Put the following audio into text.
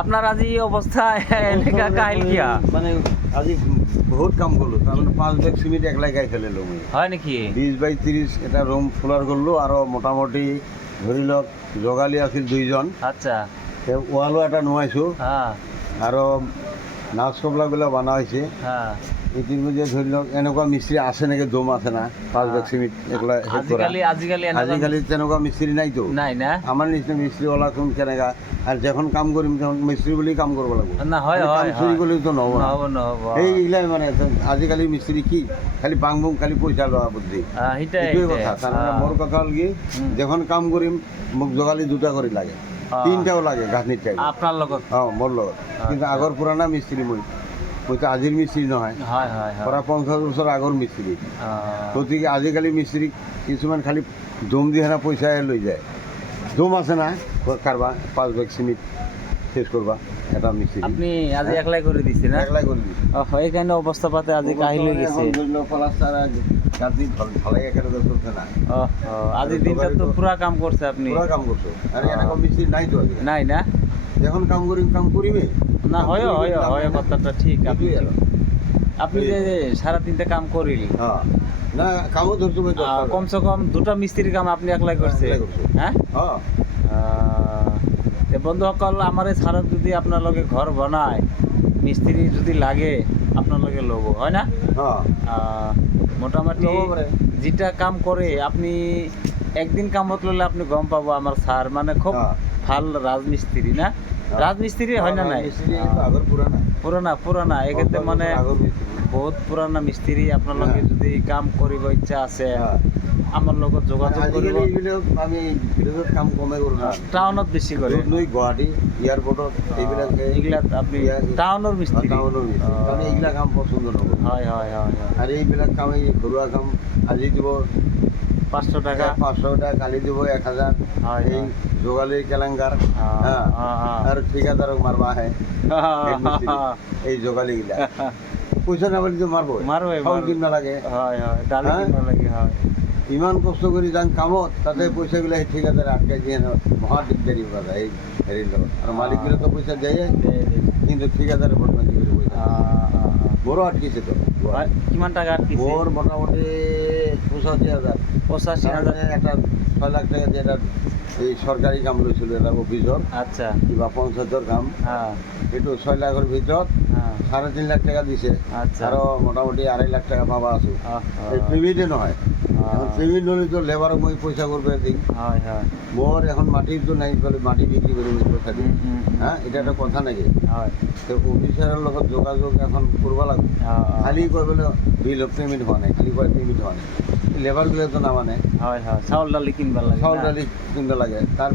আপনার আজি অবস্থা এনেকা কাহিল কিয়া মানে আজি বহুত কাম করলো তার মানে 5 ব্যাগ সিমেন্ট একলাই গাই ফেলেলো মই হয় নাকি 20/30 এটা রুম ফ্লোর করলো আর মোটামুটি ধরি লওক জগালি আছিল 2 জন আচ্ছা ওয়ালো এটা নোয়াইছো হ্যাঁ আর নাচ কবলাগুলো বানা হয়েছে হ্যাঁ ইতিমধ্যে ধরি লওক এনেকুৱা মিস্ত্রি আছে নাকি দম আছে না 5 ব্যাগ সিমেন্ট একলা আজিকালি আজিকালি তেনেকুৱা মিস্ত্রি নাই তো নাই না আমার নিশ্চয় মিস্ত্রিওয়ালা কোন কেনেকা আর যখন কাম করিম তখন মিস্ত্রি বলি কাম করবো লাগবো না হয় হয় চুরি করলে তো নহব না নহব নহব এইগুলাই মানে আজিকালি মিস্ত্রি কি খালি বাং বুং খালি পয়সা লওয়া বুদ্ধি হিটাই এইটোৱে কথা তাৰ মানে মোৰ কথা হ'ল কি যখন কাম কৰিম মোক জগালি 2টা কৰি লাগে 3টাও লাগে গাঁথনিৰ টাইম আপনার লগত মোৰ লগত কিন্তু আগৰ পুৰণা মিস্ত্রি মই তো আজিৰ মিস্ত্রি নহয় হয় হয় হয় প্ৰায় 50 বছৰ আগৰ মিস্ত্রি গতিকে আজিকালি মিস্ত্রি কিছুমান খালি দম দি হেনা পইচাহে লৈ যায় দম আছে না কারবা 5 ব্যাগ সিমেন্ট শেষ করবা এটা মিস্ত্রি আপনি আজি একলাই করে দিছেন না একলাই করে দিই হয় কেন অবস্থা পাতে আজি কাহিল হয়ে গেছে প্লাস্টার গাদি ভালাই এখানে করতে না আজি দিনটা তো পুরা কাম করছে আপনি পুরা কাম করছো আর এরকম মিস্ত্রি নাই তো আজকে নাই না যখন কাম করিবে না হয় হয় হয় কথাটা ঠিক আপনি যে সারা দিনটা কাম করিলি হ্যাঁ না কামও ধরছো কমসে কম 2টা মিস্ত্রির কাম আপনি একলাই করছে হ্যাঁ তে বন্ধুসকল আমার সারা যদি আপনার লগে ঘর বানায় মিস্ত্রি যদি লাগে আপনার লগে লোক হয় না মোটামুটি যেটা কাম করে আপনি একদিন কামত ললে আপনি গম পাবো আমার স্যার মানে খুব ভাল রাজমিস্ত্রি না রাজমিস্ত্রি হয় না নাই পুরানা এক্ষেত্রে মানে বহুত পুরানা মিস্ত্রি আপনার লগে যদি কাম করিব ইচ্ছা আছে আমার লগত যোগাযোগ কৰিব আমি বিদেশত কাম কমে কৰো না টাউনত বেছি কৰে নই গুৱাহাটী এয়ারপোর্টত এইবিলাক আপনি টাউনৰ মিস্ত্রি মানে এইবিলাক কাম পছন্দ নকৰো হয় হয় হয় আর এইবিলাক কাম এই ঘৰুৱা কাম আজি দিব 500 টাকা 500 টাকা কালি দিব 1000 এই যোগালির কেলেঙ্কার আর ঠিকাদারক মারবা আহে এই যোগালি গিলা পয়সা না বলি তো মারবো ফল কিনবা লাগে ডালি কিনবা লাগে ইমান কষ্ট করে যান কামত তাতে পয়সাগুলো সেই ঠিকাদারে আটকাই দিয়ে মহা দিগদারি পাওয়া যায় এই হেরির লগত আর মালিকগুলো তো পয়সা দেয় কিন্তু ঠিকাদারে বদমাশি করে পয়সা বড় আটকেছে তো কিমান টাকা আটকেছে মোর মোটামুটি 85,000 একটা 6 লাখ টাকা দিয়ে একটা এই সরকারি কাম লৈছিল এটা অফিসর আচ্ছা কিবা পঞ্চায়েতৰ কাম এইটো 6 লাখৰ ভিতৰত 3.5 লাখ টাকা দিছে আৰু মোটামুটি 2.5 লাখ টাকা পাবা আছো এই পেমেন্টে নহয় এখন পেমেন্ট হলে তো লেবারক মই পয়সা করবে দিন মোর এখন মাটির তো নাই বলে মাটি বিক্রি করে পয়সা দিই হ্যাঁ এটা একটা কথা নাকি তো অফিসারের লগত যোগাযোগ এখন করবা লাগবে খালি কয় বলে বিল অফ পেমেন্ট হওয়া নাই খালি কয় পেমেন্ট হওয়া নাই লেবারগুলো তো না মানে চাউল ডালি কিনবা লাগে চাউল ডালি কিনবা লাগে তার